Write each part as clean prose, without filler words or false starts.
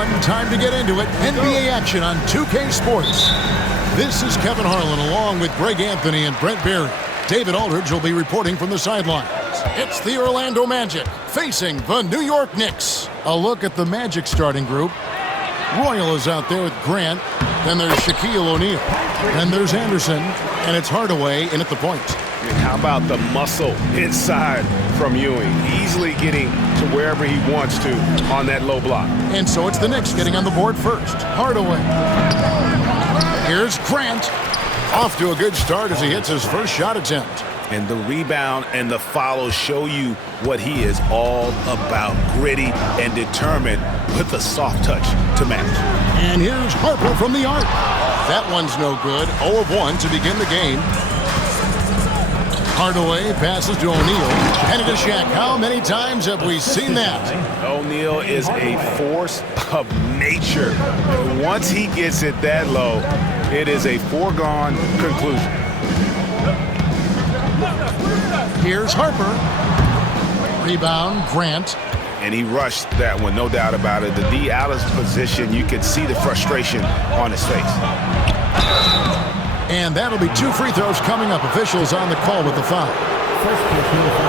everyone. Time to get into it. NBA action on 2K Sports. This is Kevin Harlan along with Greg Anthony and Brent Berry. David Aldridge will be reporting from the sidelines. It's the Orlando Magic facing the New York Knicks. A look at the Magic starting group. Royal is out there with Grant. Then there's Shaquille O'Neal. Then there's Anderson. And it's Hardaway in at the point. And how about the muscle inside from Ewing? Easily getting to wherever he wants to on that low block. And so it's the Knicks getting on the board first. Hardaway. Here's Grant. Off to a good start as he hits his first shot attempt. And the rebound and the follow show you what he is all about. Gritty and determined with a soft touch to match. And here's Harper from the arc. That one's no good. 0 of 1 to begin the game. Hardaway passes to O'Neal. And it is Shaq. How many times have we seen that? O'Neal is a force of nature. Once he gets it that low, it is a foregone conclusion. Here's Harper. Rebound, Grant. And he rushed that one, no doubt about it. The D out of position, you could see the frustration on his face. And that'll be 2 free throws coming up. Officials on the call with the foul.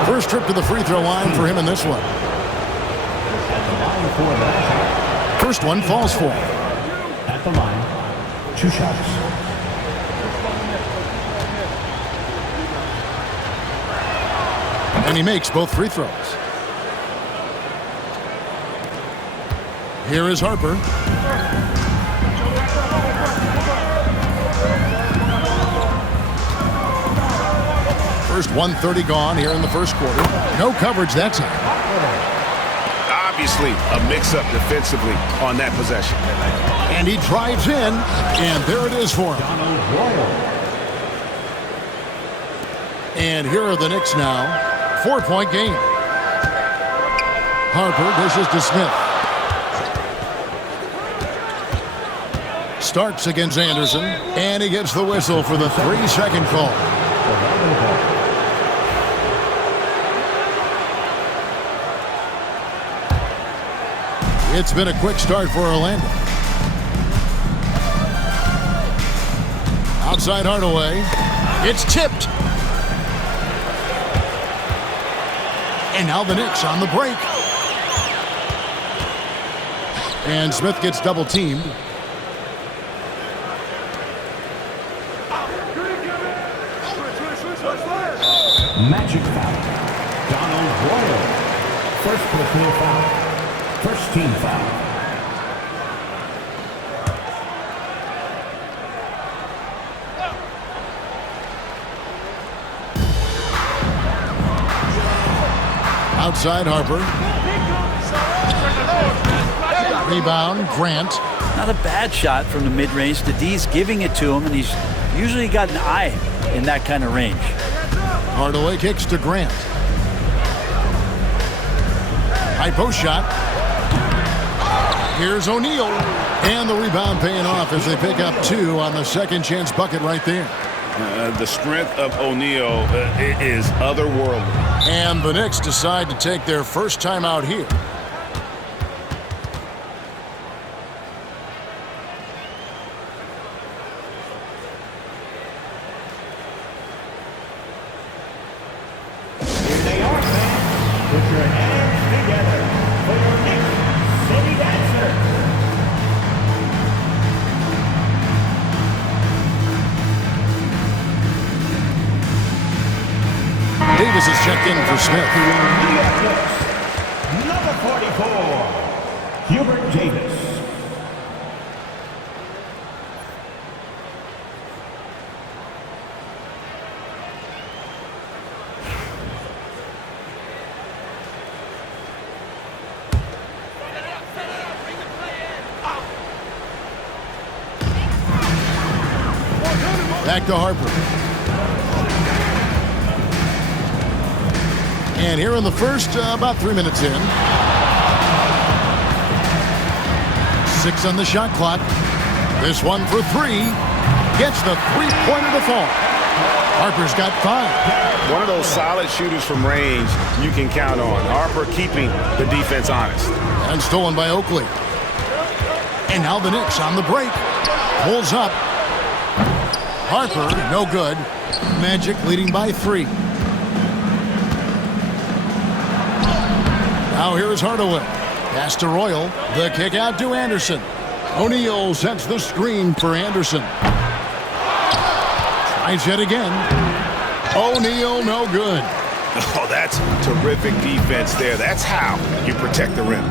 First trip to the free throw line for him in this one. First one falls for him. At the line, 2 shots. And he makes both free throws. Here is Harper. First 1:30 gone here in the first quarter. No coverage that time. Obviously, a mix-up defensively on that possession. And he drives in, and there it is for him. And here are the Knicks now. 4-point game. Harper dishes to Smith. Starks against Anderson, and he gets the whistle for the 3-second call. It's been a quick start for Orlando. Outside Hardaway. It's tipped. And now the Knicks on the break. And Smith gets double teamed. Magic foul. Donald Royal. First personal foul. First team foul. Outside Harper. Rebound, Grant. Not a bad shot from the mid-range. The D's giving it to him, and he's usually got an eye in that kind of range. Hardaway kicks to Grant. High post shot. Here's O'Neal. And the rebound paying off as they pick up 2 on the second chance bucket right there. The strength of O'Neal is otherworldly. And the Knicks decide to take their first time out here. Here they are, fans. Put your hands together for your Knicks City Dancer. Davis is checked in for Smith. New York Knicks, number 44, Hubert Davis. Back to Harper. And here in the first, about 3 minutes in. 6 on the shot clock. This one for 3. Gets the three-pointer to fall. Harper's got 5. One of those solid shooters from range you can count on. Harper keeping the defense honest. And stolen by Oakley. And now the Knicks on the break. Pulls up. Harper, no good. Magic leading by 3. Now here's Hardaway. Pass to Royal. The kick out to Anderson. O'Neal sets the screen for Anderson. Tries it again. O'Neal, no good. Oh, that's terrific defense there. That's how you protect the rim.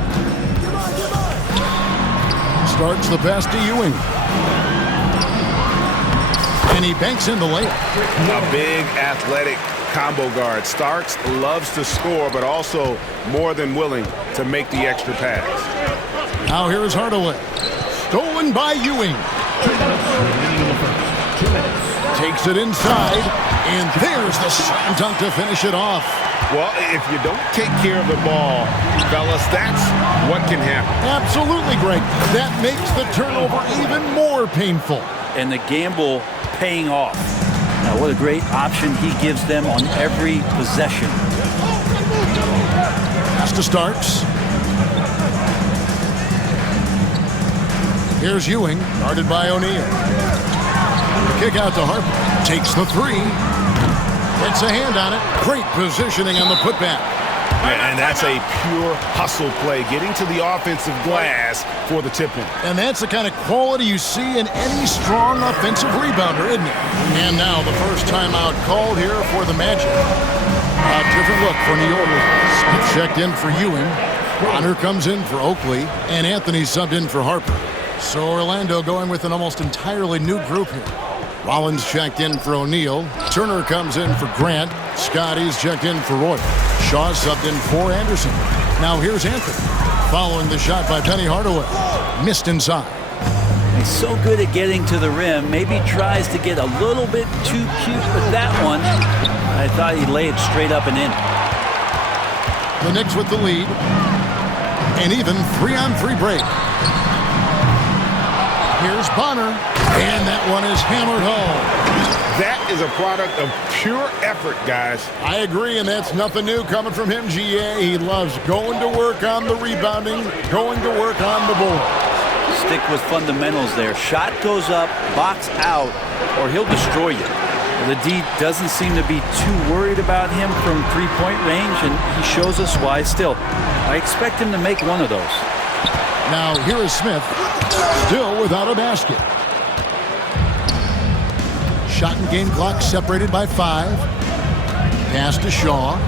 Starts the pass to Ewing. And he banks in the layup. A big athletic combo guard. Starks loves to score, but also more than willing to make the extra pass. Now here's Hardaway. Stolen by Ewing. 2 minutes. Takes it inside. And there's the slam dunk to finish it off. Well, if you don't take care of the ball, fellas, that's what can happen. Absolutely, Greg. That makes the turnover even more painful. And the gamble paying off. Now, what a great option he gives them on every possession. Pass to Starks. Here's Ewing, guarded by O'Neal. Kick out to Harper. Takes the 3. Gets a hand on it. Great positioning on the putback. And that's a pure hustle play, getting to the offensive glass for the tip-in. And that's the kind of quality you see in any strong offensive rebounder, isn't it? And now the first timeout called here for the Magic. A different look for New York. Smith checked in for Ewing. Bonner comes in for Oakley. And Anthony subbed in for Harper. So Orlando going with an almost entirely new group here. Rollins checked in for O'Neal. Turner comes in for Grant. Scotty's checked in for Roy. Shaw subbed in for Anderson. Now here's Anthony. Following the shot by Penny Hardaway. Missed inside. He's so good at getting to the rim. Maybe tries to get a little bit too cute with that one. I thought he'd lay it straight up and in. The Knicks with the lead. An even 3-on-3 break. Here's Bonner. And that one is hammered home. That is a product of pure effort, guys. I agree, and that's nothing new coming from him, GA. He loves going to work on the rebounding, going to work on the board. Stick with fundamentals there. Shot goes up, box out, or he'll destroy you. The D doesn't seem to be too worried about him from three-point range, and he shows us why still. I expect him to make one of those. Now here is Smith, still without a basket. Shot and game clock separated by 5. Pass to Shaw.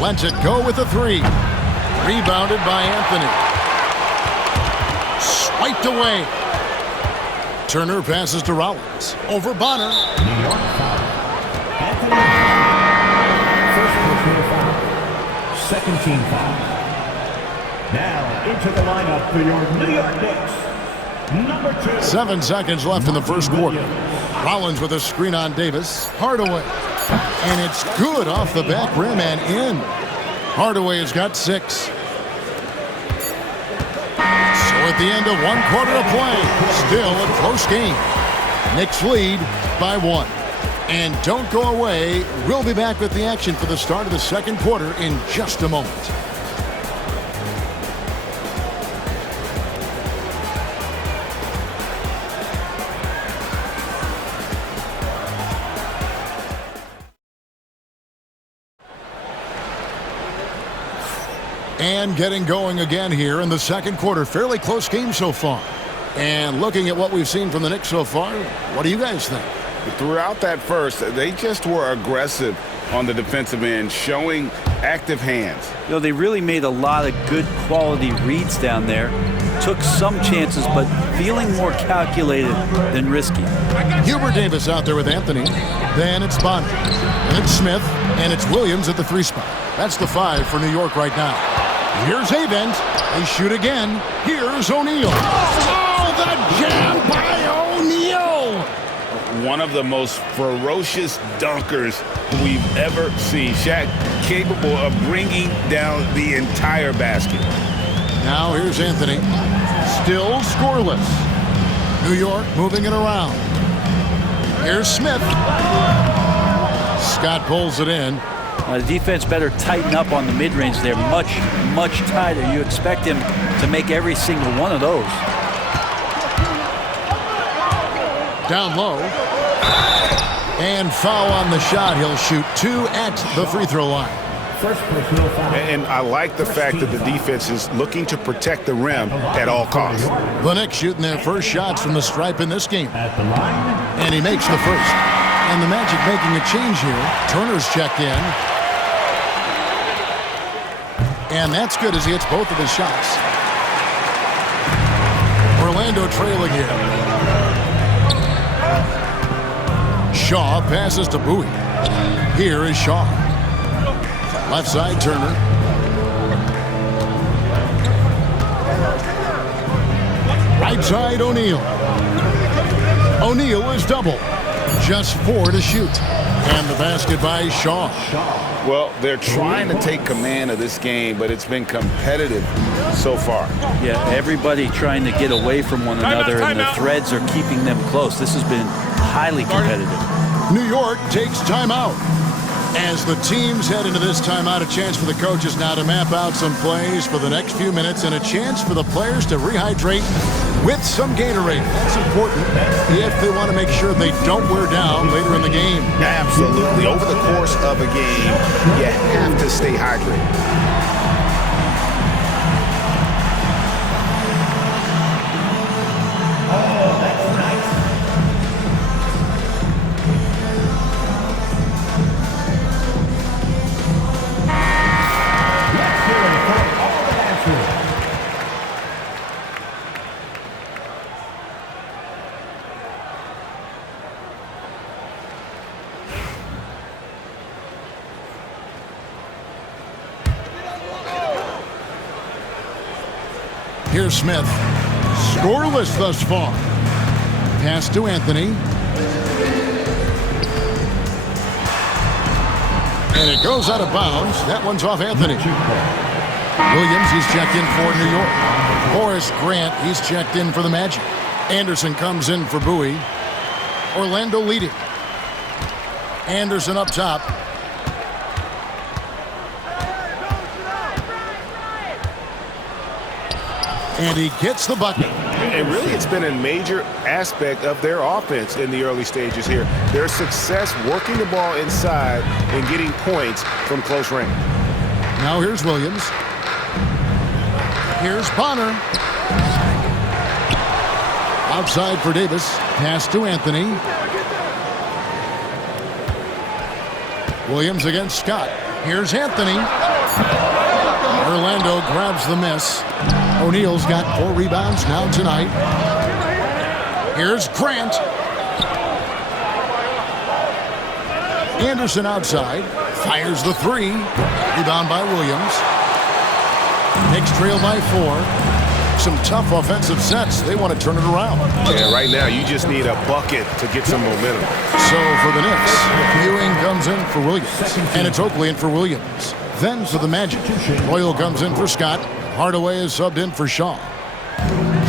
Lets it go with a 3. Rebounded by Anthony. Swiped away. Turner passes to Rollins. Over Bonner. New York foul. Anthony. First personal foul. Second team foul. Now into the lineup for your New York Knicks. Number 2. 7 seconds left in the first quarter. Rollins with a screen on Davis. Hardaway. And it's good off the back rim and in. Hardaway has got 6. So at the end of 1 quarter of play, still a close game. Knicks lead by 1. And don't go away. We'll be back with the action for the start of the second quarter in just a moment. And getting going again here in the second quarter. Fairly close game so far. And looking at what we've seen from the Knicks so far, what do you guys think? Throughout that first, they just were aggressive on the defensive end, showing active hands. You know, they really made a lot of good quality reads down there. Took some chances, but feeling more calculated than risky. Hubert Davis out there with Anthony. Then it's Bonner. And it's Smith. And it's Williams at the 3 spot. That's the 5 for New York right now. Here's Avent. They shoot again. Here's O'Neal. Oh, the jam by O'Neal. One of the most ferocious dunkers we've ever seen. Shaq capable of bringing down the entire basket. Now here's Anthony. Still scoreless. New York moving it around. Here's Smith. Scott pulls it in. The defense better tighten up on the mid-range. They're much, much tighter. You expect him to make every single one of those. Down low. And foul on the shot. He'll shoot 2 at the free throw line. First personal foul. And I like the fact that the defense is looking to protect the rim at all costs. The Knicks shooting their first shots from the stripe in this game. At the line. And he makes the first. And the Magic making a change here. Turner's checked in. And that's good as he hits both of his shots. Orlando trailing here. Shaw passes to Bowie. Here is Shaw. Left side, Turner. Right side, O'Neal. O'Neal is double. Just 4 to shoot. And the basket by Shaw. Well, they're trying to take command of this game, but it's been competitive so far. Yeah, everybody trying to get away from one another, and the threads are keeping them close. This has been highly competitive. New York takes timeout. As the teams head into this timeout, a chance for the coaches now to map out some plays for the next few minutes and a chance for the players to rehydrate with some Gatorade. That's important if they want to make sure they don't wear down later in the game. Absolutely. Over the course of a game, you have to stay hydrated. Here's Smith. Scoreless thus far. Pass to Anthony. And it goes out of bounds. That one's off Anthony. Williams, he's checked in for New York. Horace Grant, he's checked in for the Magic. Anderson comes in for Bowie. Orlando leading. Anderson up top. And he gets the bucket. And really, it's been a major aspect of their offense in the early stages here. Their success working the ball inside and getting points from close range. Now here's Williams. Here's Bonner. Outside for Davis. Pass to Anthony. Williams against Scott. Here's Anthony. Orlando grabs the miss. O'Neal's got 4 rebounds now tonight. Here's Grant. Anderson outside. Fires the 3. Rebound by Williams. Knicks trail by 4. Some tough offensive sets. They want to turn it around. Yeah, right now you just need a bucket to get some momentum. So for the Knicks, Ewing comes in for Williams. And it's Oakley in for Williams. Then for the Magic, Royal comes in for Scott. Hardaway is subbed in for Shaw.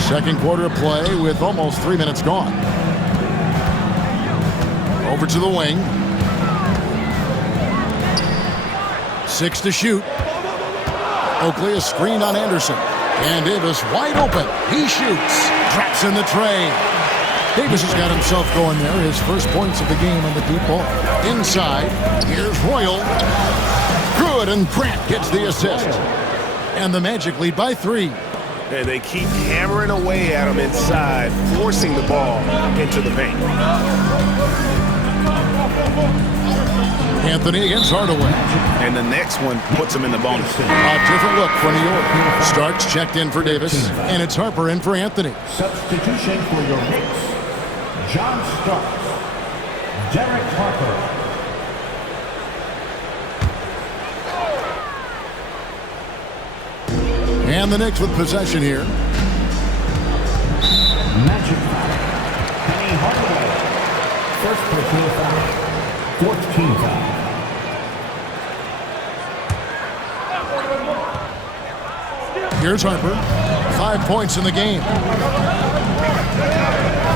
Second quarter of play with almost 3 minutes gone. Over to the wing. 6 to shoot. Oakley is screened on Anderson. And Davis wide open. He shoots. Traps in the tray. Davis has got himself going there. His first points of the game on the deep ball. Inside. Here's Royal. Good, and Grant gets the assist. And the Magic lead by 3. And they keep hammering away at him inside, forcing the ball into the paint. Anthony against Hardaway. And the next one puts him in the bonus. A different look for New York. Starks checked in for Davis, and it's Harper in for Anthony. Substitution for your Knicks. John Starks. Derek Harper. And the Knicks with possession here. Magic foul. Penny Hardaway. First personal foul. 14th team foul. Here's Harper. 5 points in the game.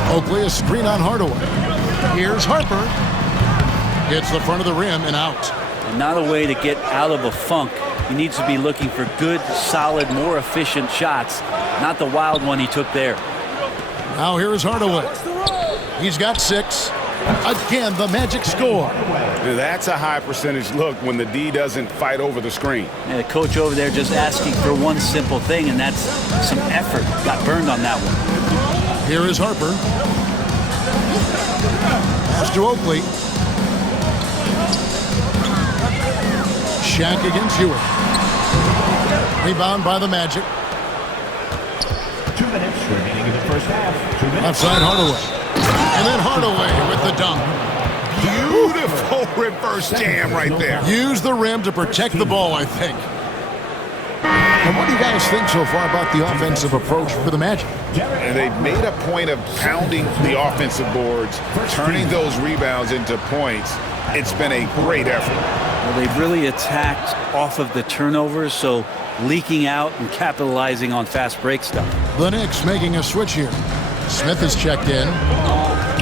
Oakley a screen on Hardaway. Here's Harper. Hits the front of the rim and out. and not a way to get out of a funk. He needs to be looking for good, solid, more efficient shots, not the wild one he took there. Now here's Hardaway. He's got 6. Again, the Magic score. That's a high percentage look when the D doesn't fight over the screen. And the coach over there just asking for one simple thing, and that's some effort. Got burned on that one. Here is Harper. Pass to Oakley. Shaq against Hewitt. Rebound by the Magic. 2 minutes remaining in the first half. 2 minutes. Left side Hardaway. And then Hardaway with the dunk. Beautiful reverse jam right there. Use the rim to protect the ball, I think. And what do you guys think so far about the offensive approach for the Magic? And they've made a point of pounding the offensive boards, turning those rebounds into points. It's been a great effort. Well, they've really attacked off of the turnovers, so leaking out and capitalizing on fast break stuff. The Knicks making a switch here. Smith is checked in.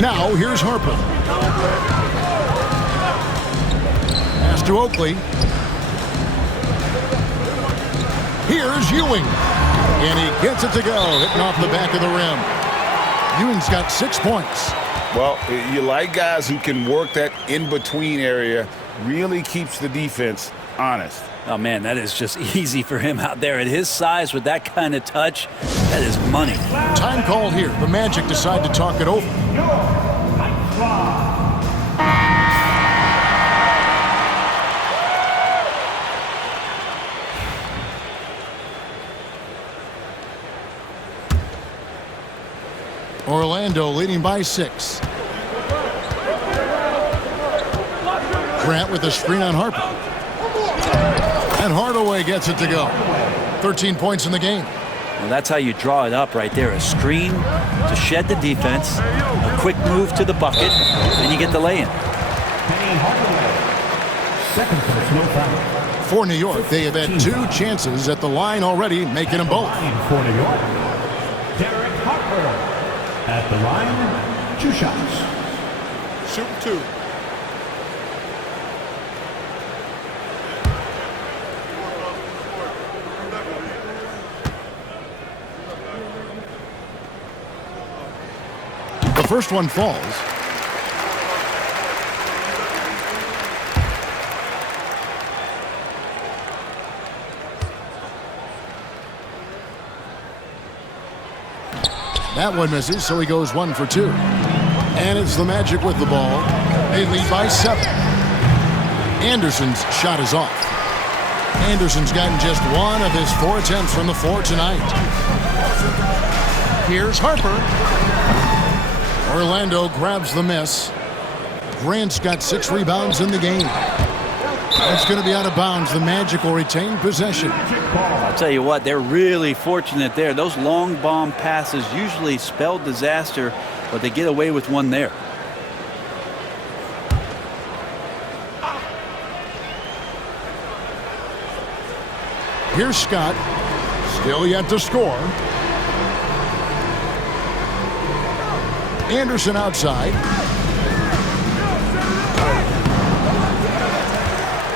Now here's Harper. Pass to Oakley. Here's Ewing. And he gets it to go, hitting off the back of the rim. Ewing's got 6 points. Well, you like guys who can work that in-between area, really keeps the defense honest. Oh, man, that is just easy for him out there. At his size, with that kind of touch, that is money. Time called here. The Magic decide to talk it over. Orlando leading by 6. Grant with a screen on Harper. And Hardaway gets it to go. 13 points in the game. Well, that's how you draw it up right there. A screen to shed the defense, a quick move to the bucket, and you get the lay-in. For New York, they have had 2 chances at the line already, making them both. For New York, Derek Harper. At the line, 2 shots. Shoot 2. The first one falls. That one misses, so he goes 1 for 2. And it's the Magic with the ball. They lead by 7. Anderson's shot is off. Anderson's gotten just 1 of his 4 attempts from the floor tonight. Here's Harper. Orlando grabs the miss. Grant's got 6 rebounds in the game. That's going to be out of bounds. The Magic will retain possession. I'll tell you what, they're really fortunate there. Those long bomb passes usually spell disaster, but they get away with one there. Here's Scott. Still yet to score. Anderson outside.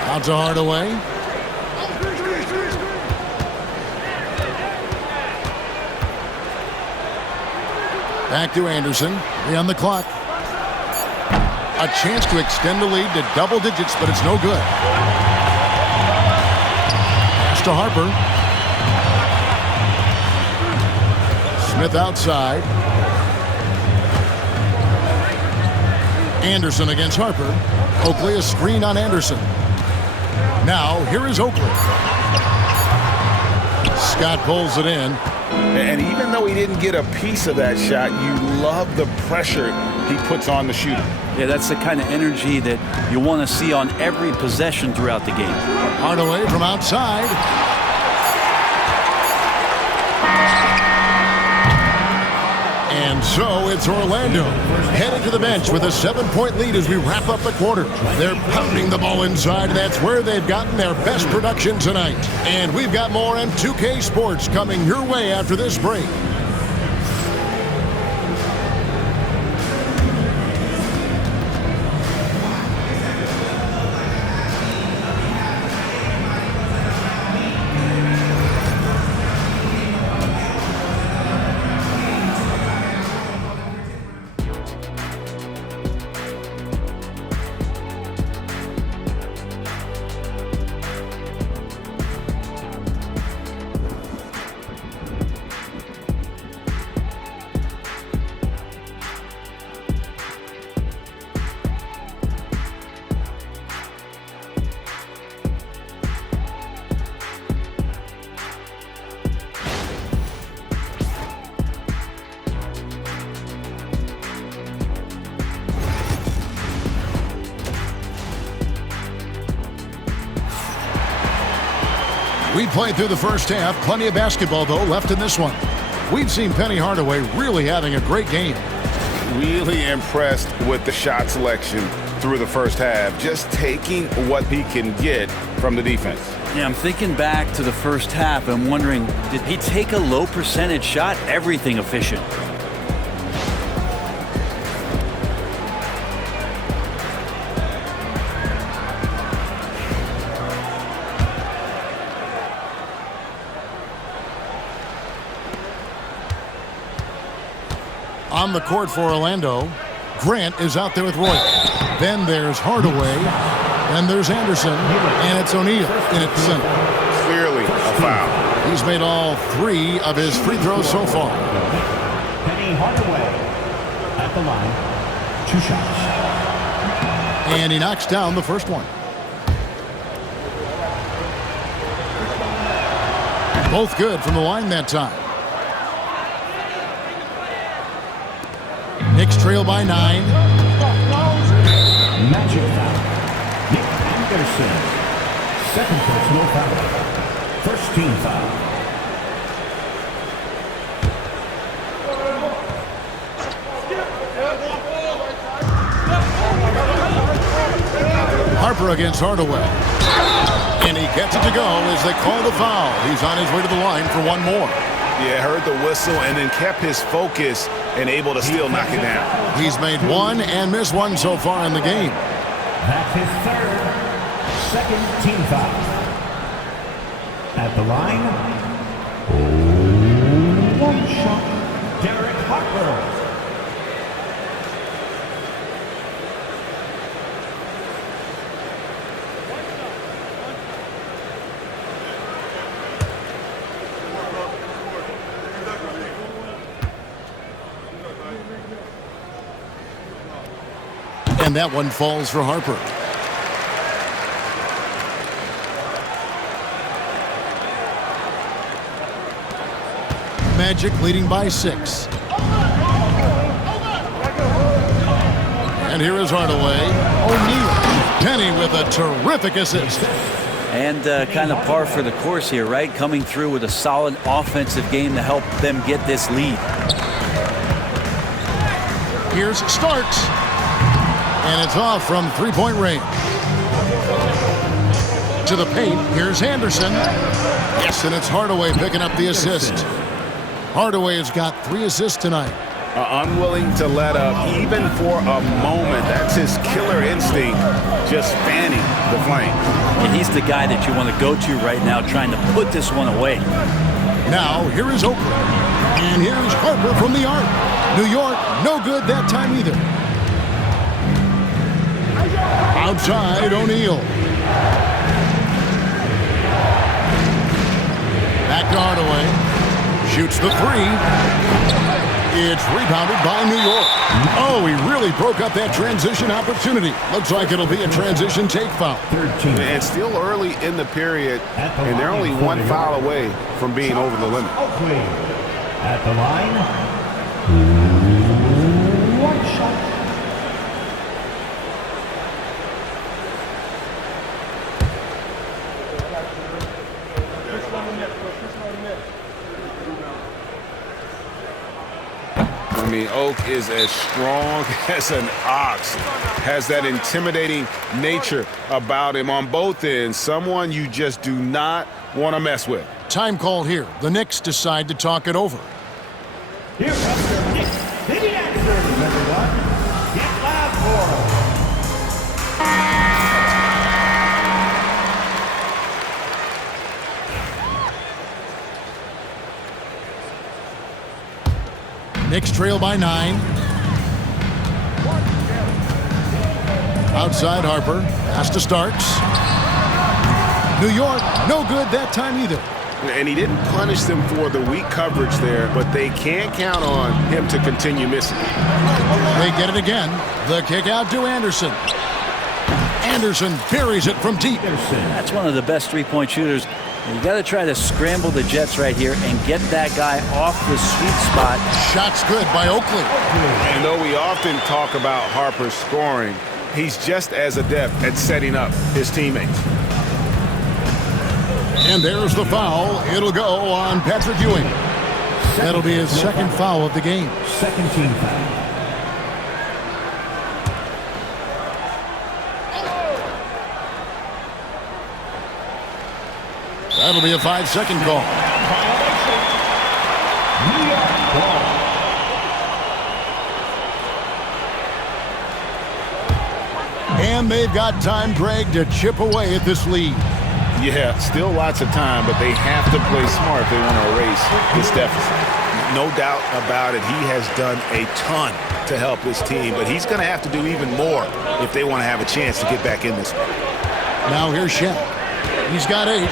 Out to Hardaway. Back to Anderson. 3 on the clock. A chance to extend the lead to double digits, but it's no good. Pass to Harper. Smith outside. Anderson against Harper. Oakley a screen on Anderson. Now here is Oakley. Scott pulls it in. And even though he didn't get a piece of that shot, you love the pressure he puts on the shooter. Yeah, that's the kind of energy that you want to see on every possession throughout the game. Hardaway from outside. And so it's Orlando headed to the bench with a 7-point lead as we wrap up the quarter. They're pounding the ball inside, and that's where they've gotten their best production tonight. And we've got more on 2K Sports coming your way after this break. We played through the first half. Plenty of basketball, though, left in this one. We've seen Penny Hardaway really having a great game. Really impressed with the shot selection through the first half. Just taking what he can get from the defense. Yeah, I'm thinking back to the first half and wondering, did he take a low percentage shot? Everything efficient. On the court for Orlando, Grant is out there with Roy. Then there's Hardaway, and there's Anderson, and it's O'Neal in at center. Clearly a foul. He's made all 3 of his free throws so far. Penny Hardaway at the line. 2 shots. And he knocks down the first one. Both good from the line that time. Knicks trail by 9. Magic foul. Nick Anderson. Second personal foul. First team foul. Harper against Hardaway. And he gets it to go as they call the foul. He's on his way to the line for one more. Yeah, heard the whistle and then kept his focus and able to still knock it down. He's made 1 and missed 1 so far in the game. That's his third. Second team foul. At the line. 1 shot. Derek Harper. And that one falls for Harper. Magic leading by 6. And here is Hardaway. O'Neal. Penny with a terrific assist. And kind of par for the course here, right? Coming through with a solid offensive game to help them get this lead. Here's Starks. And it's off from three-point range. To the paint, here's Anderson. Yes, and it's Hardaway picking up the assist. Hardaway has got 3 assists tonight. Unwilling to let up even for a moment. That's his killer instinct, just fanning the flame. And he's the guy that you want to go to right now, trying to put this one away. Now, here is Oakley. And here's Harper from the arc. New York, no good that time either. Outside, O'Neal. Back to Hardaway. Shoots the 3. It's rebounded by New York. Oh, he really broke up that transition opportunity. Looks like it'll be a transition take foul. And still early in the period, and they're only 1 foul away from being over the limit. Oakley at the line. 1 shot. I mean, Oak is as strong as an ox, has that intimidating nature about him on both ends, someone you just do not want to mess with. Time called here. The Knicks decide to talk it over. Here comes your Knicks. The answers, everyone. Get loud for them. Knicks trail by 9. Outside Harper. Pass to Starks. New York, no good that time either. And he didn't punish them for the weak coverage there, but they can't count on him to continue missing. They get it again. The kick out to Anderson. Anderson buries it from deep. That's one of the best three-point shooters. You got to try to scramble the Jets right here and get that guy off the sweet spot. Shot's good by Oakley. And though we often talk about Harper's scoring, he's just as adept at setting up his teammates. And there's the foul. It'll go on Patrick Ewing. That'll be his second foul of the game. Second team foul. That'll be a 5-second call. New York ball. And they've got time, Greg, to chip away at this lead. Yeah, still lots of time, but they have to play smart if they want to erase this deficit. No doubt about it, he has done a ton to help his team, but he's going to have to do even more if they want to have a chance to get back in this one. Now here's Shaq. He's got 8.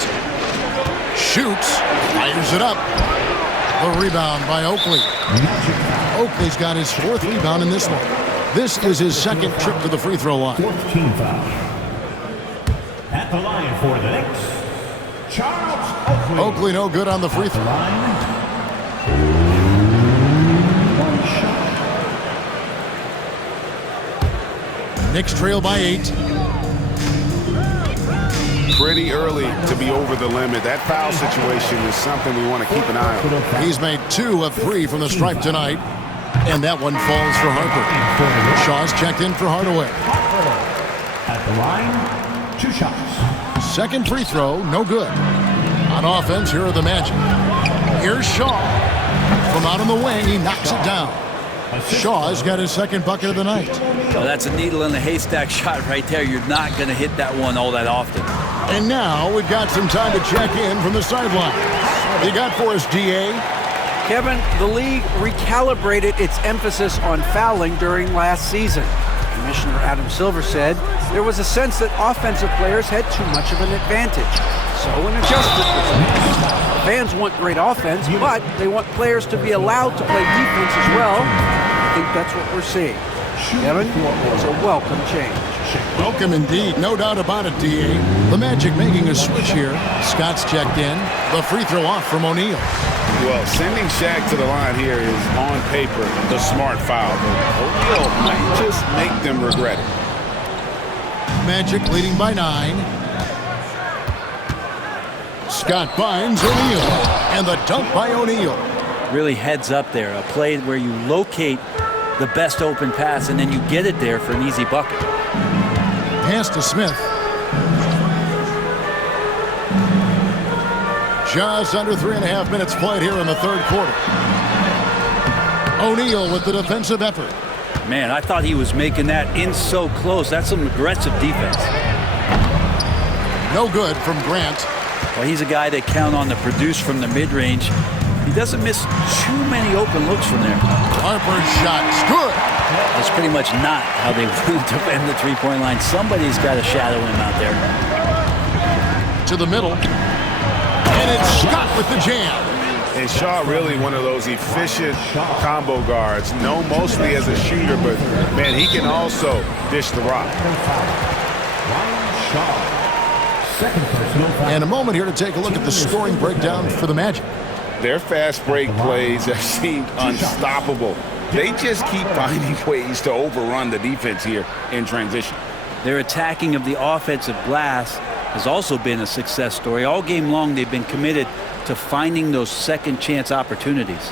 Shoots. Fires it up. A rebound by Oakley. Oakley's got his 4th rebound in this one. This is his second trip to the free throw line. 4th team foul. At the line for the Knicks, Charles Oakley. Oakley no good on the free throw. Line. One shot. Knicks trail by 8. Pretty early to be over the limit. That foul situation is something we want to keep an eye on. He's made 2 of 3 from the stripe tonight. And that one falls for Harper. Shaw's checked in for Hardaway. At the line, 2 shots. Second free throw, no good. On offense, here are the Magic. Here's Shaw. From out on the wing, he knocks it down. Shaw's got his second bucket of the night. Well, that's a needle in a haystack shot right there. You're not going to hit that one all that often. And now we've got some time to check in from the sideline. You got for us, DA? Kevin, the league recalibrated its emphasis on fouling during last season. Commissioner Adam Silver said there was a sense that offensive players had too much of an advantage. So an adjustment was made. Fans want great offense, but they want players to be allowed to play defense as well. I think that's what we're seeing. Kevin, it's a welcome change. Welcome indeed, no doubt about it, DA. The Magic making a switch here. Scott's checked in. The free throw off from O'Neal. Well, sending Shaq to the line here is on paper the smart foul, but O'Neal might just make them regret it. Magic leading by 9. Scott finds O'Neal, and the dunk by O'Neal. Really heads up there, a play where you locate the best open pass and then you get it there for an easy bucket. Pass to Smith. Just under 3.5 minutes played here in the third quarter. O'Neal with the defensive effort. Man, I thought he was making that in so close. That's some aggressive defense. No good from Grant. Well, he's a guy they count on to produce from the mid-range. He doesn't miss too many open looks from there. Harper's shot's good. That's pretty much not how they want to defend the three-point line. Somebody's got to shadow him out there. To the middle. And it's Scott with the jam. And Shaw really one of those efficient combo guards, known mostly as a shooter, but, man, he can also dish the rock. And a moment here to take a look at the scoring breakdown for the Magic. Their fast break plays have seemed unstoppable. They just keep finding ways to overrun the defense here in transition. Their attacking of the offensive glass has also been a success story. All game long, they've been committed to finding those second chance opportunities.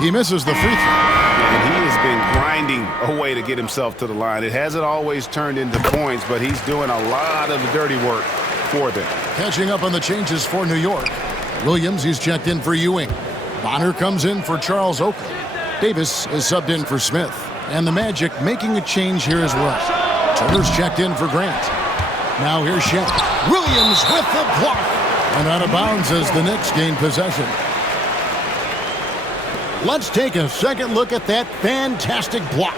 He misses the free throw. And he has been grinding away to get himself to the line. It hasn't always turned into points, but he's doing a lot of the dirty work for them. Catching up on the changes for New York. Williams, he's checked in for Ewing. Bonner comes in for Charles Oakley. Davis is subbed in for Smith. And the Magic making a change here as well. Turner's checked in for Grant. Now here's Shaq. Williams with the block. And out of bounds as the Knicks gain possession. Let's take a second look at that fantastic block.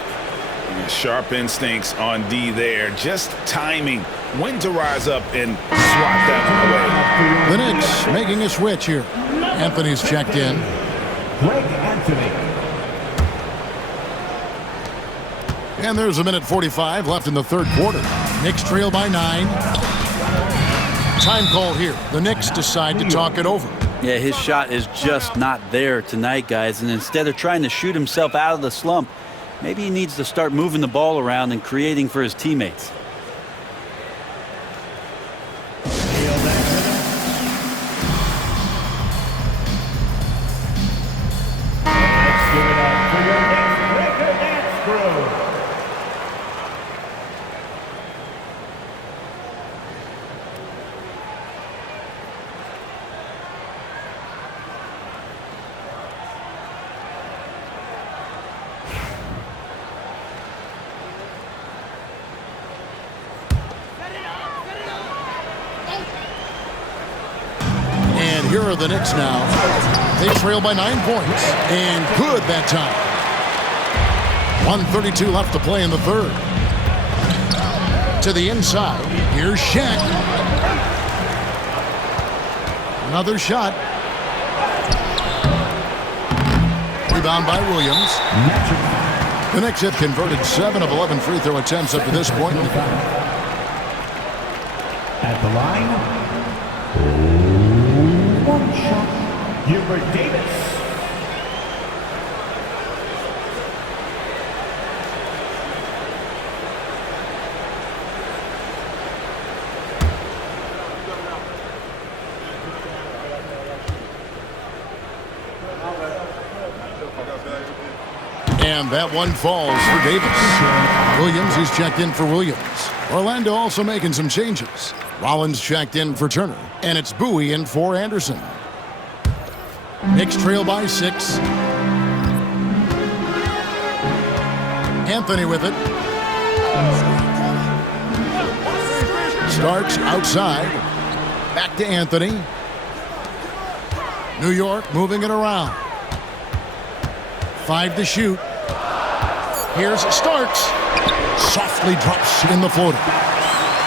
Sharp instincts on D there. Just timing when to rise up and swat that one away. The Knicks making a switch here. Anthony's checked in. Greg Anthony. And there's a minute 45 left in the third quarter. Knicks trail by 9. Time call here. The Knicks decide to talk it over. Yeah, his shot is just not there tonight, guys. And instead of trying to shoot himself out of the slump, Maybe he needs to start moving the ball around and creating for his teammates. Here are the Knicks now. They trail by 9 points. And good that time. 1:32 left to play in the third. To the inside. Here's Shaq. Another shot. Rebound by Williams. The Knicks have converted 7 of 11 free throw attempts up to this point. At the line, one shot, Hubert Davis. And that one falls for Davis. Williams is checked in for Williams. Orlando also making some changes. Rollins checked in for Turner. And it's Bowie in for Anderson. Knicks trail by 6. Anthony with it. Starks outside. Back to Anthony. New York moving it around. 5 to shoot. Here's Starks. Softly drops in the floater.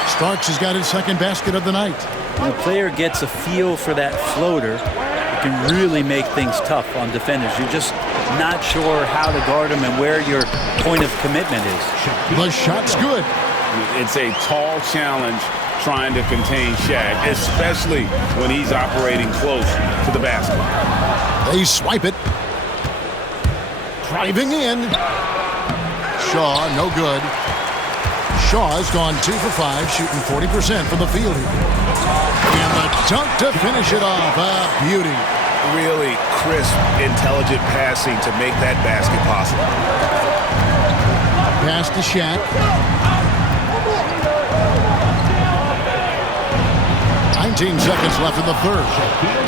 Starks has got his second basket of the night. When a player gets a feel for that floater, it can really make things tough on defenders. You're just not sure how to guard them and where your point of commitment is. The shot's good. It's a tall challenge trying to contain Shaq, especially when he's operating close to the basket. They swipe it. Driving in. Shaw, no good. Shaw has gone 2 for 5, shooting 40% from the field here. And the dunk to finish it off. A beauty. Really crisp, intelligent passing to make that basket possible. Pass to Shaq. 19 seconds left in the third.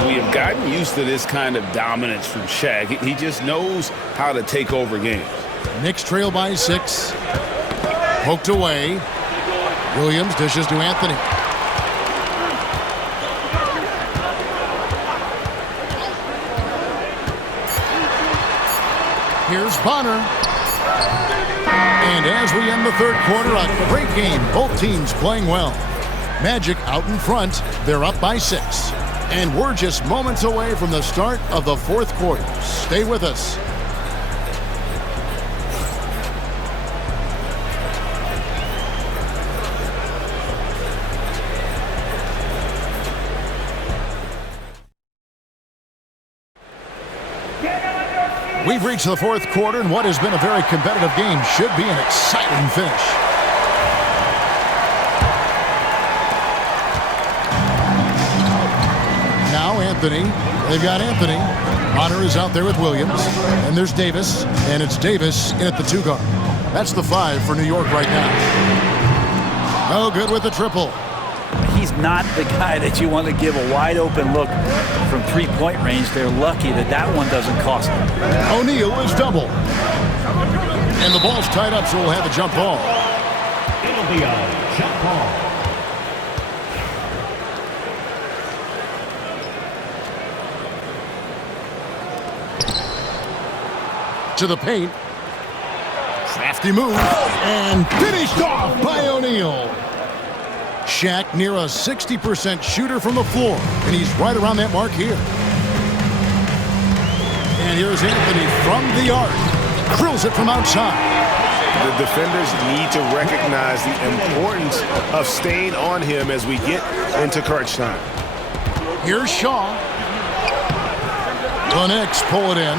We have gotten used to this kind of dominance from Shaq. He just knows how to take over games. Knicks trail by 6. Poked away. Williams dishes to Anthony. Here's Bonner. And as we end the third quarter, a great game. Both teams playing well. Magic out in front. They're up by 6. And we're just moments away from the start of the fourth quarter. Stay with us. We've reached the fourth quarter, and what has been a very competitive game should be an exciting finish. Now Anthony. They've got Anthony. Bonner is out there with Williams. And there's Davis. And it's Davis in at the 2 guard. That's the 5 for New York right now. No good with the triple. He's not the guy that you want to give a wide open look from 3-point range. They're lucky that that one doesn't cost them. O'Neal is double. And the ball's tied up, so we'll have a jump ball. It'll be a jump ball. To the paint. Crafty move. And finished off by O'Neal. Shaq near a 60% shooter from the floor. And he's right around that mark here. And here's Anthony from the arc. Drills it from outside. The defenders need to recognize the importance of staying on him as we get into crunch time. Here's Shaw. The Knicks pull it in.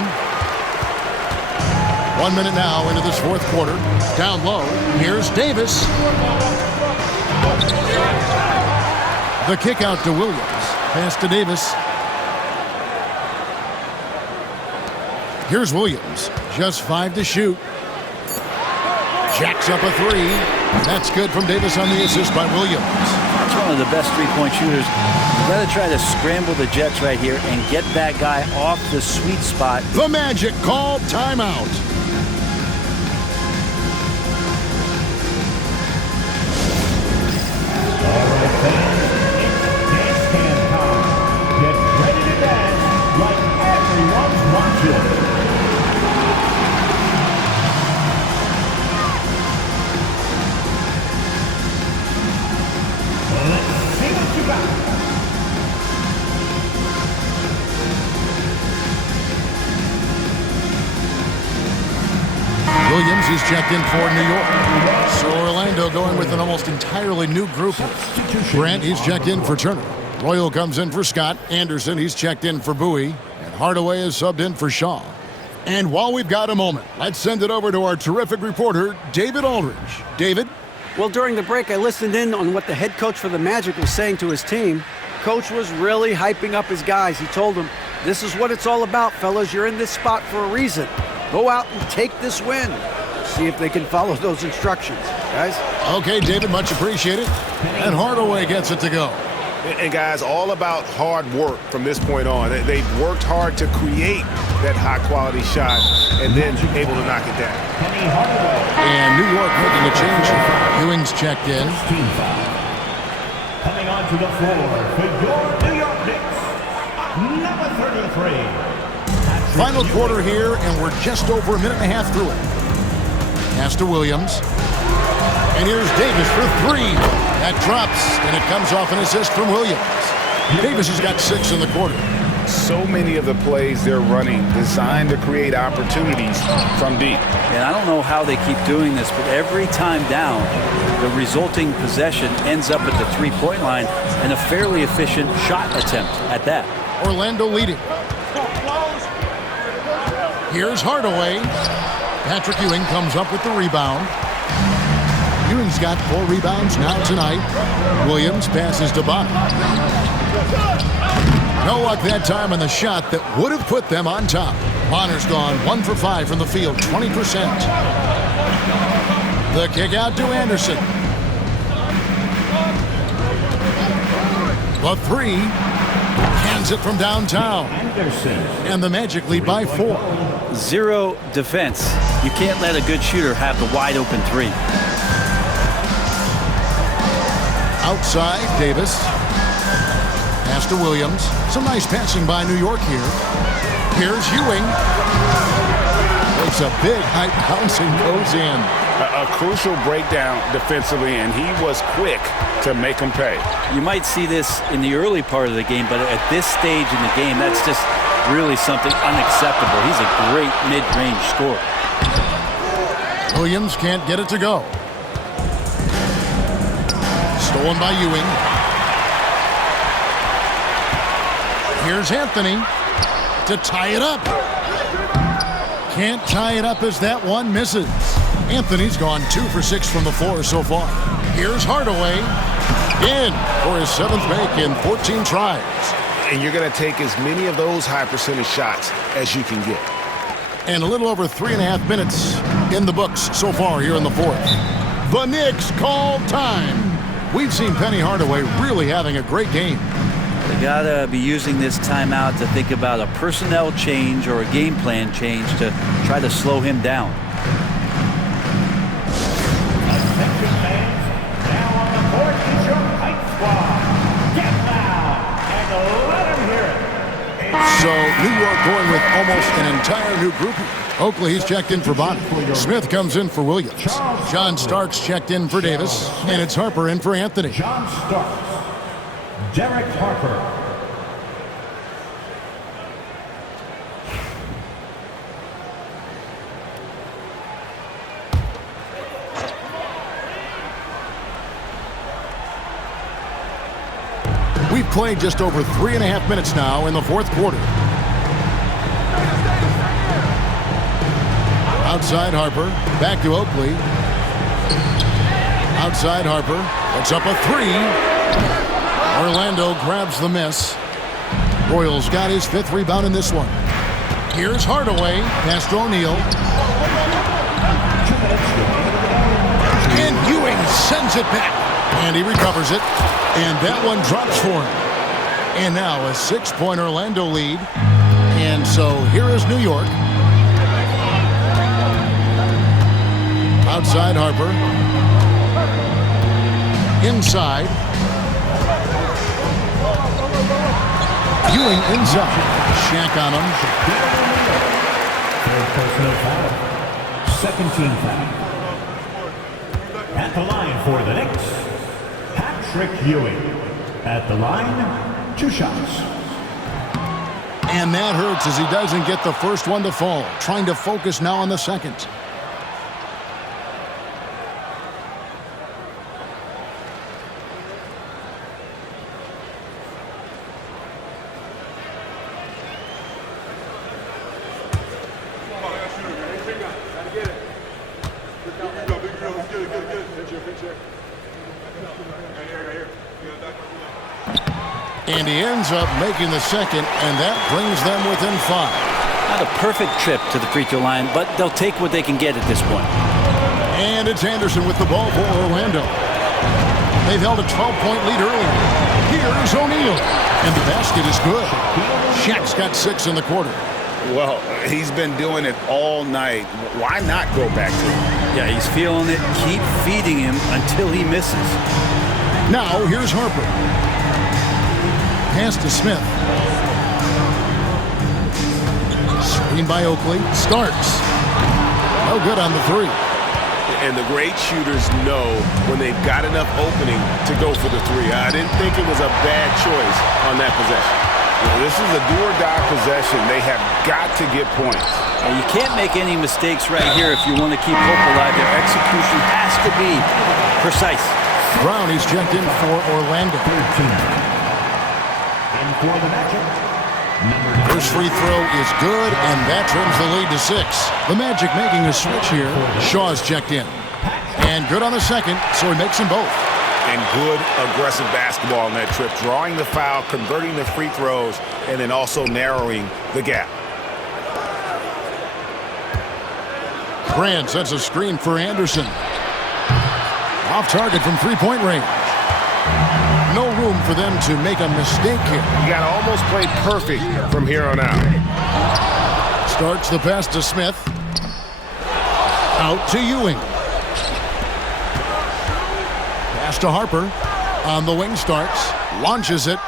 1 minute now into this fourth quarter. Down low, here's Davis. The kick out to Williams. Pass to Davis. Here's Williams. Just 5 to shoot. Jacks up a 3. That's good from Davis on the assist by Williams. That's one of the best three-point shooters. You got to try to scramble the Jets right here and get that guy off the sweet spot. The Magic called timeout. All right, fans, it's dance cam time. Get ready to dance like everyone's watching. Let's see what you got. Williams is checked in for New York. So Orlando going with an almost entirely new group. Grant, he's checked in for Turner. Royal comes in for Scott. Anderson, he's checked in for Bowie. And Hardaway is subbed in for Shaw. And while we've got a moment, let's send it over to our terrific reporter, David Aldridge. David? Well, during the break, I listened in on what the head coach for the Magic was saying to his team. Coach was really hyping up his guys. He told them, this is what it's all about, fellas. You're in this spot for a reason. Go out and take this win. See if they can follow those instructions, guys. Okay, David, much appreciated. And Hardaway gets it to go. And guys, all about hard work from this point on. They've worked hard to create that high-quality shot and then able to knock it down. And New York making a change. Ewing's checked in. Team foul. Coming onto the floor for your New York Knicks, number 33. Final quarter here, and we're just over a minute and a half through it. Pass to Williams. And here's Davis for 3. That drops, and it comes off an assist from Williams. Davis has got 6 in the quarter. So many of the plays they're running designed to create opportunities from deep. And I don't know how they keep doing this, but every time down, the resulting possession ends up at the three-point line and a fairly efficient shot attempt at that. Orlando leading. Here's Hardaway. Patrick Ewing comes up with the rebound. Ewing's got 4 rebounds now tonight. Williams passes to Bonner. No luck that time on the shot that would have put them on top. Bonner's gone 1 for 5 from the field, 20%. The kick out to Anderson. The 3. Hands it from downtown. And the Magic lead by 4. 0 defense. You can't let a good shooter have the wide open 3. Outside, Davis. Pass to Williams. Some nice passing by New York here. Here's Ewing. Makes a big high bounce and goes in. A crucial breakdown defensively, and he was quick to make him pay. You might see this in the early part of the game, but at this stage in the game, that's just really something unacceptable. He's a great mid-range scorer. Williams can't get it to go. Stolen by Ewing. Here's Anthony to tie it up. Can't tie it up as that one misses. Anthony's gone 2 for 6 from the floor so far. Here's Hardaway. In for his 7th make in 14 tries. And you're going to take as many of those high percentage shots as you can get. And a little over 3.5 minutes in the books so far here in the 4th. The Knicks call time. We've seen Penny Hardaway really having a great game. They gotta be using this timeout to think about a personnel change or a game plan change to try to slow him down. Attention fans, now on the court is your Knight squad. Get loud and let him hear it. So New York going with almost an entire new group. Oakley, he's checked in for Bonner. Smith comes in for Williams. John Starks checked in for Davis. And it's Harper in for Anthony. John Starks. Derek Harper. We've played just over 3.5 minutes now in the 4th quarter. Outside Harper. Back to Oakley. Outside Harper. Puts up a three. Orlando grabs the miss. Royals got his 5th rebound in this one. Here's Hardaway. Pass to O'Neal. And Ewing sends it back. And he recovers it. And that one drops for him. And now a 6-point Orlando lead. And so here is New York. Outside Harper. Inside. Ewing inside. Shaq on him. Third personal foul. Second team foul. At the line for the Knicks, Patrick Ewing. At the line, 2 shots. And that hurts as he doesn't get the first one to fall. Trying to focus now on the second. And he ends up making the second, and that brings them within 5. Not a perfect trip to the free throw line, but they'll take what they can get at this point. And it's Anderson with the ball for Orlando. They've held a 12-point lead earlier. Here's O'Neal, and the basket is good. Shaq's got 6 in the quarter. Well, he's been doing it all night. Why not go back to him? Yeah, he's feeling it. Keep feeding him until he misses. Now, here's Harper. Pass to Smith. Screen by Oakley. Starks. No good on the 3. And the great shooters know when they've got enough opening to go for the 3. I didn't think it was a bad choice on that possession. This is a do-or-die possession. They have got to get points. And you can't make any mistakes right here if you want to keep hope alive. Their execution has to be precise. Brown is checked in for Orlando. 13. And for the Magic, First free throw is good, and that trims the lead to 6. The Magic making a switch here. Shaw's checked in. And good on the second, so he makes them both. And good aggressive basketball on that trip. Drawing the foul, converting the free throws, and then also narrowing the gap. Grant sets a screen for Anderson. Off target from 3-point range. No room for them to make a mistake here. You got to almost play perfect from here on out. Starts the pass to Smith. Out to Ewing. Pass to Harper. On the wing starts. Launches it.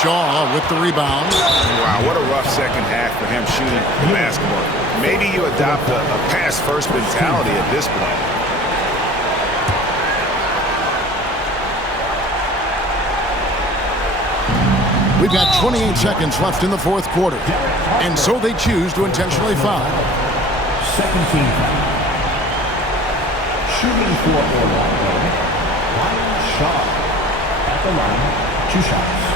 Shaw with the rebound. Wow, what a rough second half for him shooting the basketball. Maybe you adopt a pass-first mentality at this point. We've got 28 seconds left in the 4th quarter. And so they choose to intentionally foul. Second team foul. Shooting for Orlando, Ryan Shaw. At the line, 2 shots.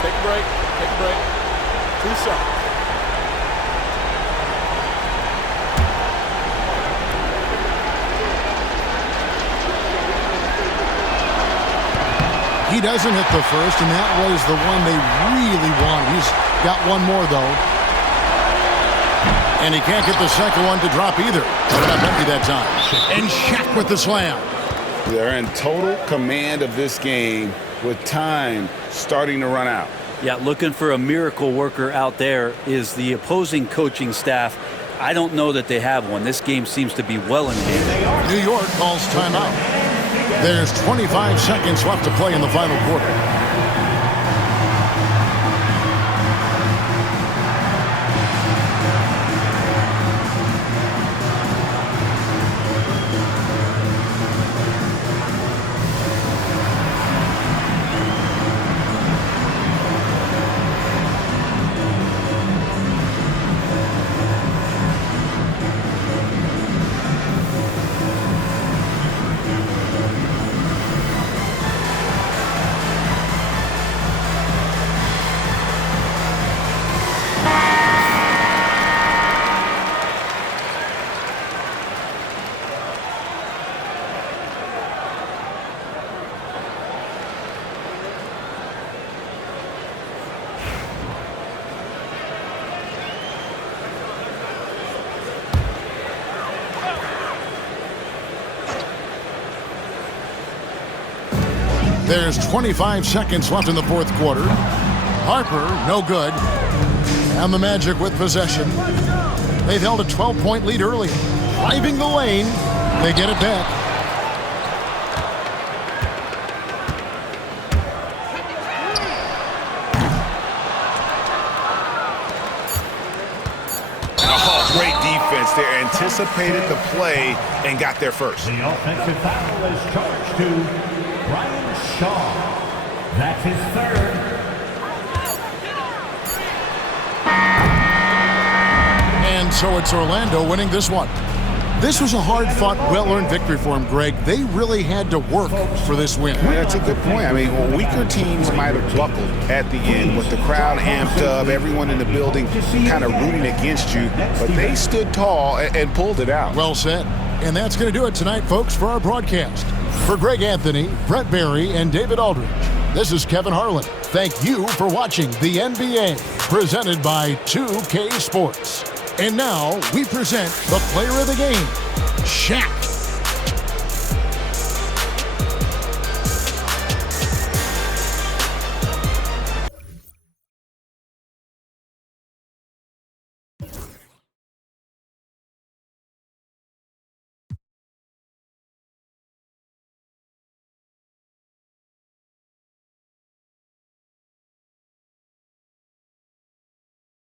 Take a break. Take a break. 2 shots. He doesn't hit the first, and that was the one they really wanted. He's got one more, though. And he can't get the second one to drop either. But not empty that time. And Shaq with the slam. They're in total command of this game with time starting to run out. Yeah, looking for a miracle worker out there is the opposing coaching staff. I don't know that they have one. This game seems to be well in hand. New York calls timeout. There's 25 seconds left to play in the final quarter. There's 25 seconds left in the fourth quarter. Harper, no good. And the Magic with possession. They've held a 12-point lead early. Driving the lane. They get it back. Oh, great defense there. Anticipated the play and got there first. The offensive foul is charged to Brian Shaw. That's his third. And so it's Orlando winning this one. This was a hard-fought, well-earned victory for them, Greg. They really had to work for this win. Well, that's a good point. I mean, weaker teams might have buckled at the end with the crowd amped up, everyone in the building kind of rooting against you, but they stood tall and pulled it out. Well said. And that's going to do it tonight, folks, for our broadcast. For Greg Anthony, Brent Barry, and David Aldridge, this is Kevin Harlan. Thank you for watching the NBA, presented by 2K Sports. And now we present the player of the game, Shaq.